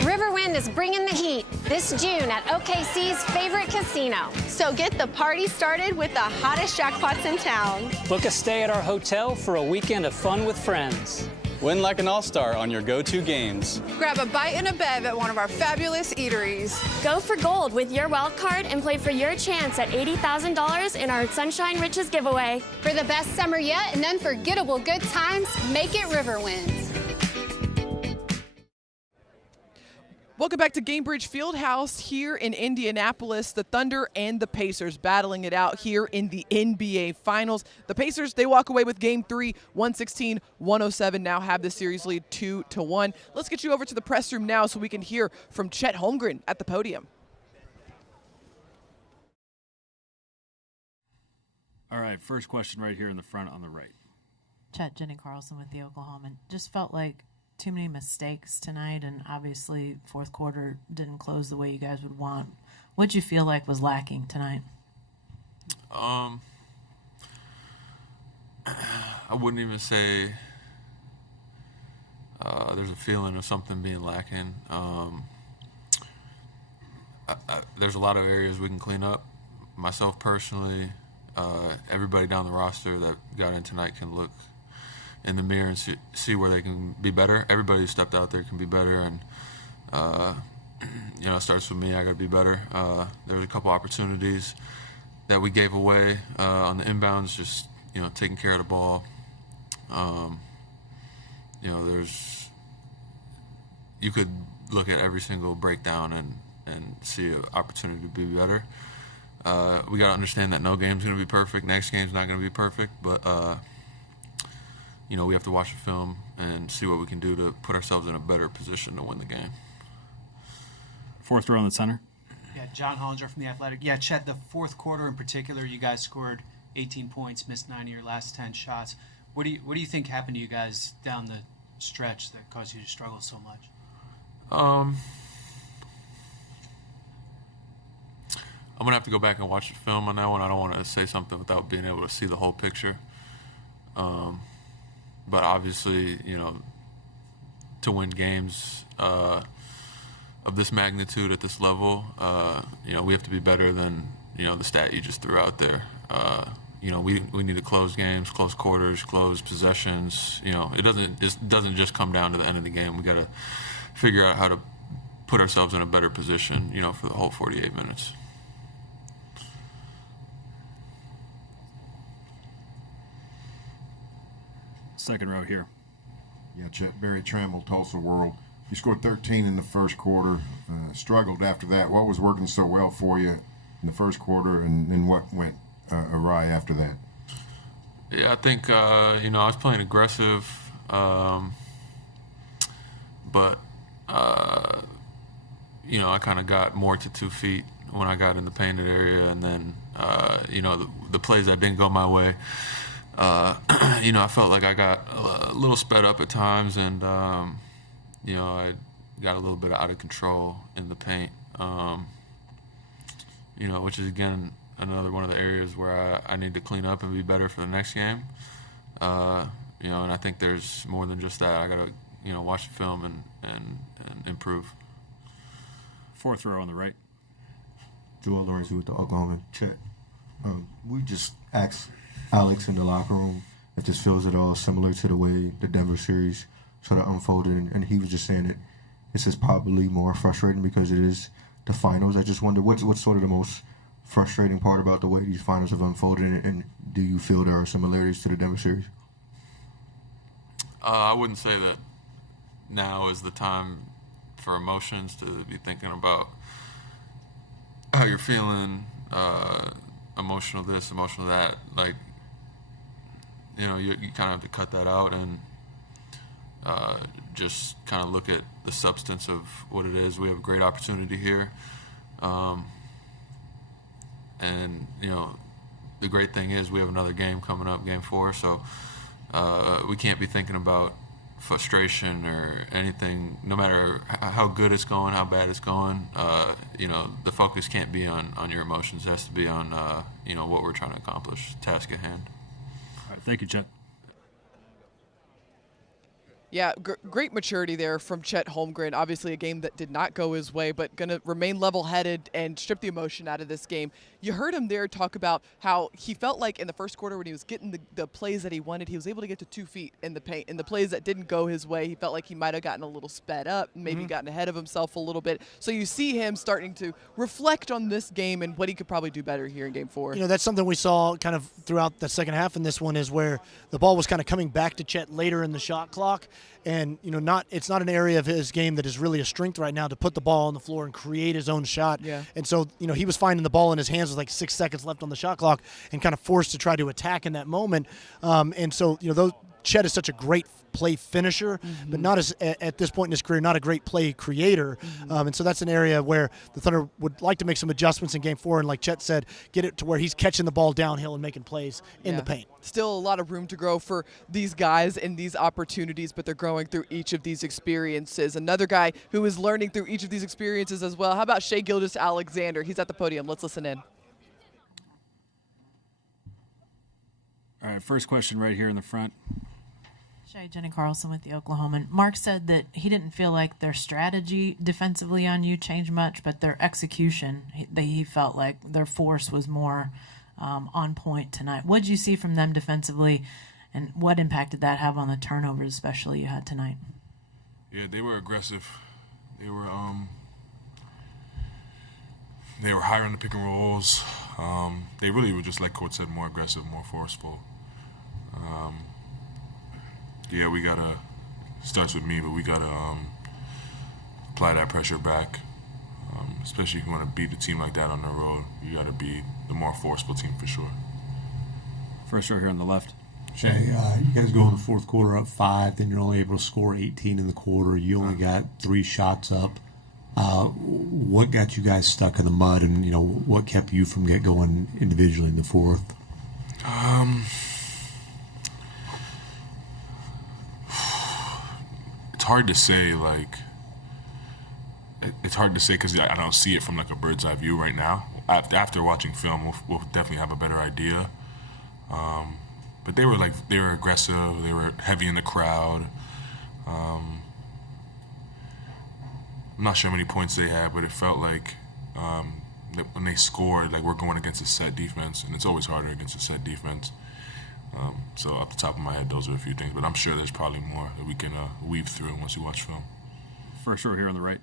Riverwind is bringing the heat this June at OKC's favorite casino. So get the party started with the hottest jackpots in town. Book a stay at our hotel for a weekend of fun with friends. Win like an all-star on your go-to games. Grab a bite and a bev at one of our fabulous eateries. Go for gold with your wild card and play for your chance at $80,000 in our Sunshine Riches giveaway. For the best summer yet and unforgettable good times, make it Riverwind. Welcome back to Gainbridge Fieldhouse here in Indianapolis. The Thunder and the Pacers battling it out here in the NBA Finals. The Pacers, they walk away with Game 3, 116-107, now have the series lead 2-1. Let's get you over to the press room now so we can hear from Chet Holmgren at the podium. All right, first question right here in the front on the right. Chet, Jenny Carlson with the Oklahoman. Just felt like too many mistakes tonight, and obviously fourth quarter didn't close the way you guys would want. What'd you feel like was lacking tonight? I wouldn't even say there's a feeling of something being lacking. There's a lot of areas we can clean up. Myself personally, everybody down the roster that got in tonight can look in the mirror and see where they can be better. Everybody who stepped out there can be better, and it starts with me. I got to be better. There was a couple opportunities that we gave away on the inbounds, just taking care of the ball. You could look at every single breakdown and see an opportunity to be better. We got to understand that no game's going to be perfect. Next game's not going to be perfect, but we have to watch the film and see what we can do to put ourselves in a better position to win the game. Fourth row in the center. Yeah, John Hollinger from The Athletic. Yeah, Chet, the fourth quarter in particular, you guys scored 18 points, missed 9 of your last 10 shots. What do you think happened to you guys down the stretch that caused you to struggle so much? I'm going to have to go back and watch the film on that one. I don't want to say something without being able to see the whole picture. But obviously, to win games of this magnitude at this level, we have to be better than, the stat you just threw out there. We need to close games, close quarters, close possessions. It doesn't just come down to the end of the game. We got to figure out how to put ourselves in a better position, for the whole 48 minutes. Second row here. Yeah, Chet, Barry Trammell, Tulsa World. You scored 13 in the first quarter, struggled after that. What was working so well for you in the first quarter, and what went awry after that? Yeah, I think, I was playing aggressive, but, I kind of got more to 2 feet when I got in the painted area, and then, the plays that didn't go my way, I felt like I got a little sped up at times, and, I got a little bit out of control in the paint, which is, again, another one of the areas where I need to clean up and be better for the next game. And I think there's more than just that. I got to, watch the film and improve. Fourth row on the right. Joel Lawrence with the Oklahoma. Chet, we just asked Alex in the locker room if this feels at all similar to the way the Denver series sort of unfolded, and he was just saying that this is probably more frustrating because it is the finals. I just wonder what's sort of the most frustrating part about the way these finals have unfolded, and do you feel there are similarities to the Denver series? I wouldn't say that now is the time for emotions to be thinking about how you're feeling, emotional this, emotional that. Like, you kind of have to cut that out and just kind of look at the substance of what it is. We have a great opportunity here. And, the great thing is we have another game coming up, Game 4, so we can't be thinking about frustration or anything, no matter how good it's going, how bad it's going. The focus can't be on your emotions. It has to be on, what we're trying to accomplish, task at hand. All right, thank you, Chet. Yeah, great maturity there from Chet Holmgren. Obviously a game that did not go his way, but going to remain level-headed and strip the emotion out of this game. You heard him there talk about how he felt like in the first quarter when he was getting the plays that he wanted, he was able to get to 2 feet in the paint. And the plays that didn't go his way, he felt like he might have gotten a little sped up, maybe gotten ahead of himself a little bit. So you see him starting to reflect on this game and what he could probably do better here in Game 4. That's something we saw kind of throughout the second half in this one, is where the ball was kind of coming back to Chet later in the shot clock. And, it's not an area of his game that is really a strength right now to put the ball on the floor and create his own shot. Yeah. And so, he was finding the ball in his hands with like 6 seconds left on the shot clock and kind of forced to try to attack in that moment. And so, Chet is such a great play finisher, but not at this point in his career, not a great play creator. And so that's an area where the Thunder would like to make some adjustments in Game 4. And like Chet said, get it to where he's catching the ball downhill and making plays in the paint. Still a lot of room to grow for these guys and these opportunities, but they're growing through each of these experiences. Another guy who is learning through each of these experiences as well. How about Shai Gilgeous-Alexander? He's at the podium. Let's listen in. All right, first question right here in the front. Jenny Carlson with the Oklahoman. Mark said that he didn't feel like their strategy defensively on you changed much, but their execution, he felt like their force was more on point tonight. What did you see from them defensively, and what impact did that have on the turnovers, especially you had tonight? Yeah, they were aggressive. They were higher on the pick and rolls. They really were, just like Coach said, more aggressive, more forceful. Yeah, we gotta, starts with me, but we gotta apply that pressure back. Especially if you want to beat a team like that on the road, you gotta be the more forceful team for sure. First row here on the left. Shai, you guys go in the fourth quarter up 5, then you're only able to score 18 in the quarter. You only got 3 shots up. What got you guys stuck in the mud, and what kept you from going individually in the fourth? It's hard to say. It's hard to say because I don't see it from like a bird's eye view right now. After watching film, we'll definitely have a better idea. But they were aggressive. They were heavy in the crowd. I'm not sure how many points they had, but it felt like that when they scored, like we're going against a set defense, and it's always harder against a set defense. So off the top of my head, those are a few things, but I'm sure there's probably more that we can weave through once we watch film. First row here on the right.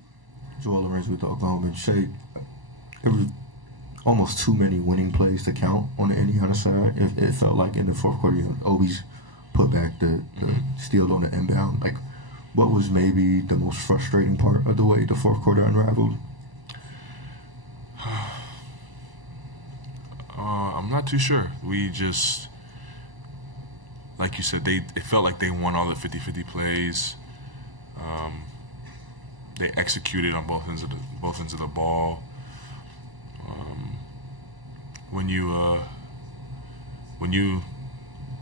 Joel Lorenz with the Oklahoma. Shay, it was almost too many winning plays to count on the Indiana side. It felt like in the fourth quarter, Obi's put back the steal on the inbound. Like, what was maybe the most frustrating part of the way the fourth quarter unraveled? I'm not too sure. We just, like you said, it felt like they won all the 50-50 plays. They executed on both ends of the ball. When you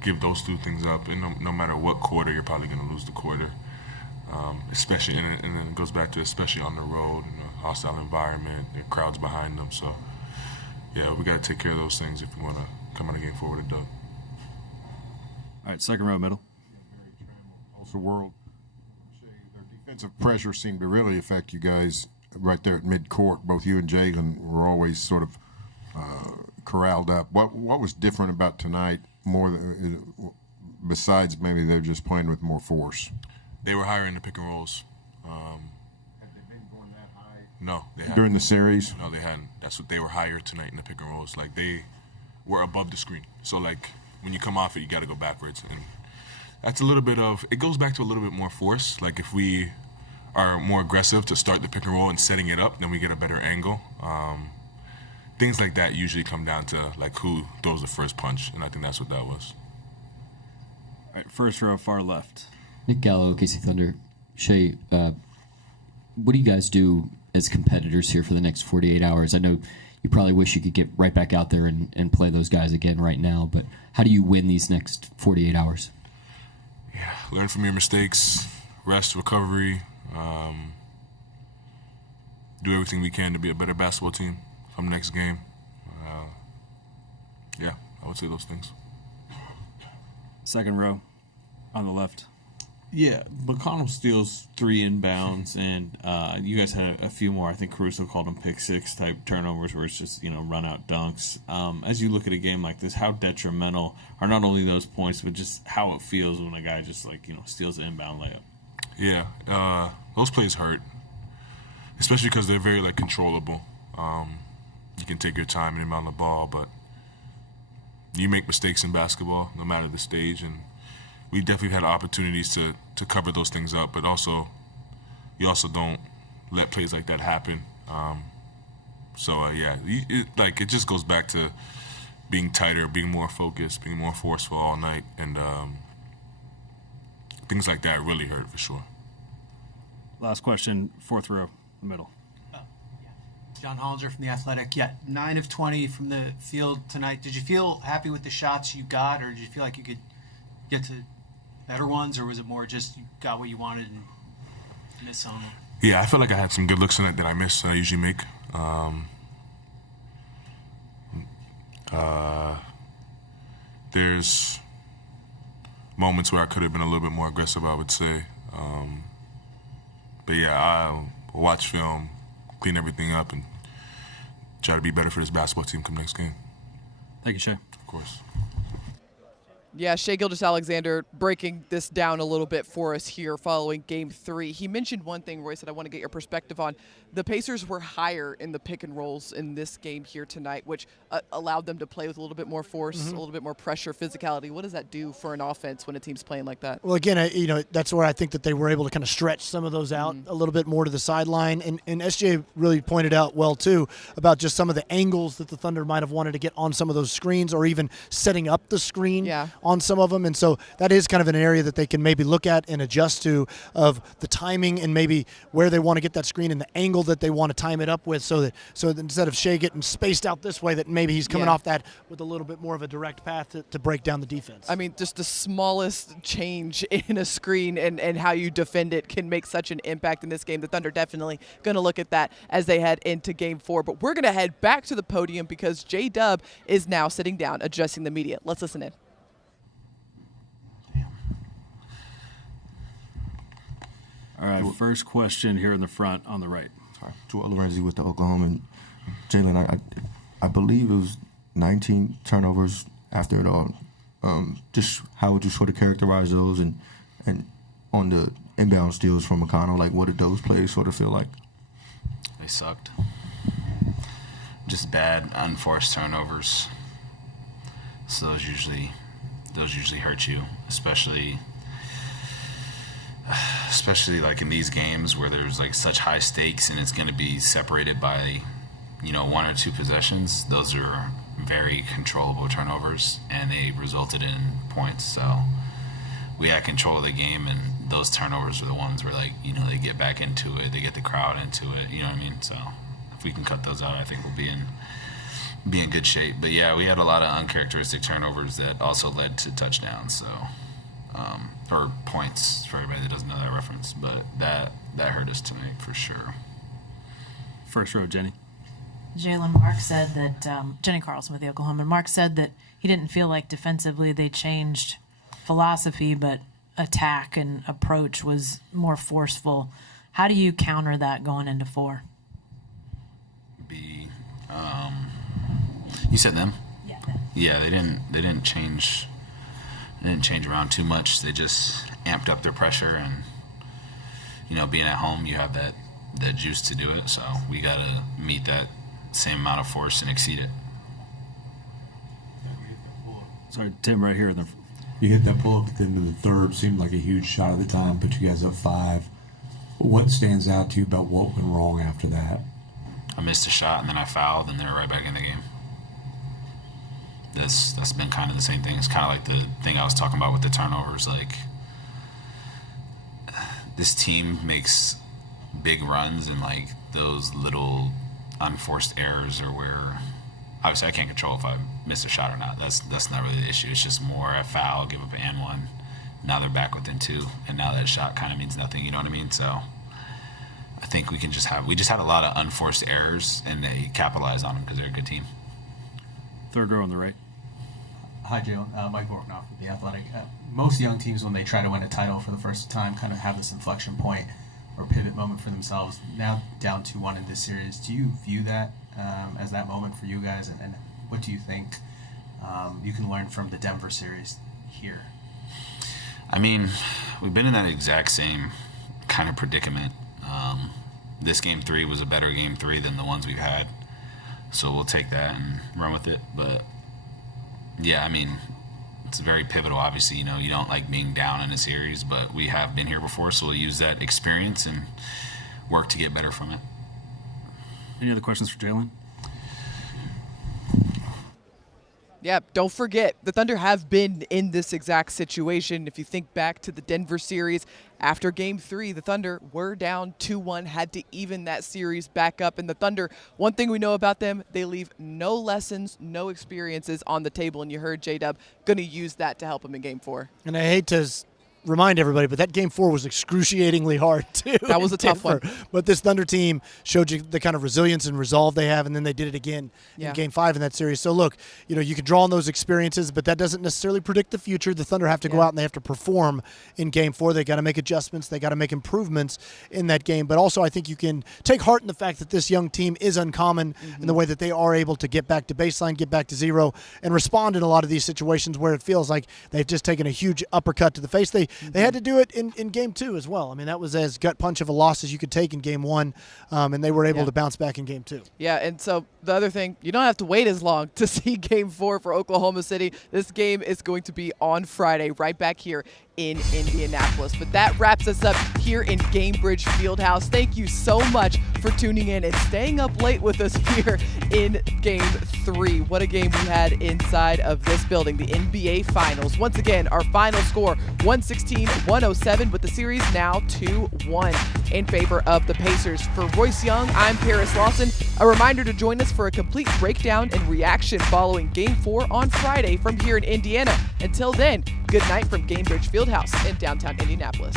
give those two things up, and no matter what quarter, you're probably going to lose the quarter. Especially, and then it goes back to especially on the road in a hostile environment, the crowds behind them. So, yeah, we got to take care of those things if we want to come out of the game forward a dub. All right, second row, middle. Also, world. Their defensive pressure seemed to really affect you guys right there at midcourt. Both you and Jalen were always sort of corralled up. What was different about tonight more than, besides maybe they're just playing with more force? They were higher in the pick and rolls. Had they been going that high? No, they hadn't. During the series? No, they hadn't. That's what they were higher tonight in the pick and rolls. Like they were above the screen. So like when you come off it, you got to go backwards, and that's a little bit of. It goes back to a little bit more force. Like if we are more aggressive to start the pick and roll and setting it up, then we get a better angle. Things like that usually come down to like who throws the first punch, and I think that's what that was. All right, first row, far left. Nick Gallo, OKC Thunder. Shay, what do you guys do as competitors here for the next 48 hours? I know you probably wish you could get right back out there and play those guys again right now, but how do you win these next 48 hours? Yeah, learn from your mistakes, rest, recovery, do everything we can to be a better basketball team come next game. Yeah, I would say those things. Second row on the left. Yeah, McConnell steals 3 inbounds, and you guys had a few more. I think Caruso called them pick six type turnovers where it's just, run out dunks. As you look at a game like this, how detrimental are not only those points, but just how it feels when a guy just steals an inbound layup? Yeah, those plays hurt, especially because they're very controllable. You can take your time and inbound the ball, but you make mistakes in basketball, no matter the stage, and we definitely had opportunities to cover those things up, but you also don't let plays like that happen. It just goes back to being tighter, being more focused, being more forceful all night, and things like that really hurt for sure. Last question, fourth row, middle. John Hollinger from The Athletic. Yeah, 9 of 20 from the field tonight. Did you feel happy with the shots you got, or did you feel like you could get to better ones, or was it more just you got what you wanted and missed on it? Yeah, I felt like I had some good looks tonight that I missed, I usually make. There's moments where I could have been a little bit more aggressive, I would say. But yeah, I watch film, clean everything up, and try to be better for this basketball team come next game. Thank you, Shay. Of course. Yeah, Shai Gilgeous-Alexander breaking this down a little bit for us here following Game 3. He mentioned one thing, Royce, that I want to get your perspective on. The Pacers were higher in the pick and rolls in this game here tonight, which allowed them to play with a little bit more force, a little bit more pressure, physicality. What does that do for an offense when a team's playing like that? Well, again, that's where I think that they were able to kind of stretch some of those out a little bit more to the sideline. And SJ really pointed out well, too, about just some of the angles that the Thunder might have wanted to get on some of those screens or even setting up the screen on some of them. And so that is kind of an area that they can maybe look at and adjust to, of the timing and maybe where they want to get that screen and the angle that they want to time it up with, so that instead of Shea getting spaced out this way, that maybe he's coming off that with a little bit more of a direct path to break down the defense. I mean, just the smallest change in a screen and how you defend it can make such an impact in this game. The Thunder definitely going to look at that as they head into Game 4. But we're going to head back to the podium because J-Dub is now sitting down addressing the media. Let's listen in. All right, first question here in the front on the right. Joel Lorenzi with the Oklahoma. Jalen, I believe it was 19 turnovers after it all. Just how would you sort of characterize those, and on the inbound steals from McConnell, like what did those plays sort of feel like? They sucked. Just bad, unforced turnovers. So those usually hurt you, especially like in these games where there's like such high stakes and it's going to be separated by, one or two possessions. Those are very controllable turnovers, and they resulted in points. So we had control of the game, and those turnovers are the ones where, like, they get back into it, they get the crowd into it. You know what I mean? So if we can cut those out, I think we'll be in good shape. But yeah, we had a lot of uncharacteristic turnovers that also led to touchdowns. So or points for everybody that doesn't know that reference. But that hurt us tonight for sure. First row, Jenny. Jalen, Mark said that, Jenny Carlson with the Oklahoma, Mark said that he didn't feel like defensively they changed philosophy, but attack and approach was more forceful. How do you counter that going into 4? You said them? Yeah. Yeah, they didn't change. They didn't change around too much. They just amped up their pressure, and being at home, you have that juice to do it. So we got to meet that same amount of force and exceed it. Sorry, Tim, right here. You hit that pull-up at the end of the third. Seemed like a huge shot at the time, put you guys up 5. What stands out to you about what went wrong after that? I missed a shot, and then I fouled, and they were right back in the game. That's been kind of the same thing. It's kind of like the thing I was talking about with the turnovers. Like, this team makes big runs, and like those little unforced errors are where, obviously, I can't control if I miss a shot or not. That's not really the issue. It's just more a foul, give up an and one. Now they're back within 2, and now that shot kind of means nothing. You know what I mean? So I think we just had a lot of unforced errors, and they capitalize on them because they're a good team. Third row on the right. Hi, Jalen. Mike Vorknoff with The Athletic. Most young teams, when they try to win a title for the first time, kind of have this inflection point or pivot moment for themselves. Now down 2-1 in this series, do you view that as that moment for you guys? And what do you think you can learn from the Denver series here? I mean, we've been in that exact same kind of predicament. This Game 3 was a better Game 3 than the ones we've had. So we'll take that and run with it. But, yeah, I mean, it's very pivotal. Obviously, you don't like being down in a series, but we have been here before, so we'll use that experience and work to get better from it. Any other questions for Jalen? Yeah, don't forget, the Thunder have been in this exact situation. If you think back to the Denver series, after Game 3, the Thunder were down 2-1, had to even that series back up. And the Thunder, one thing we know about them, they leave no lessons, no experiences on the table. And you heard J-Dub going to use that to help him in Game 4. And I hate to remind everybody, but that Game 4 was excruciatingly hard, too. That was a tough one. But this Thunder team showed you the kind of resilience and resolve they have, and then they did it again in Game 5 in that series. So, look, you can draw on those experiences, but that doesn't necessarily predict the future. The Thunder have to go out and they have to perform in Game 4. They got to make adjustments. They got to make improvements in that game. But also, I think you can take heart in the fact that this young team is uncommon in the way that they are able to get back to baseline, get back to zero, and respond in a lot of these situations where it feels like they've just taken a huge uppercut to the face. They had to do it in Game 2 as well. I mean, that was as gut punch of a loss as you could take in Game 1, and they were able to bounce back in Game 2. Yeah, and so the other thing, you don't have to wait as long to see Game 4 for Oklahoma City. This game is going to be on Friday, right back here in Indianapolis. But that wraps us up here in Gainbridge Fieldhouse. Thank you so much for tuning in and staying up late with us here in Game 3. What a game we had inside of this building, the NBA Finals. Once again, our final score, 116-107, with the series now 2-1 in favor of the Pacers. For Royce Young, I'm Paris Lawson. A reminder to join us for a complete breakdown and reaction following Game 4 on Friday from here in Indiana. Until then, good night from Gainbridge Fieldhouse in downtown Indianapolis.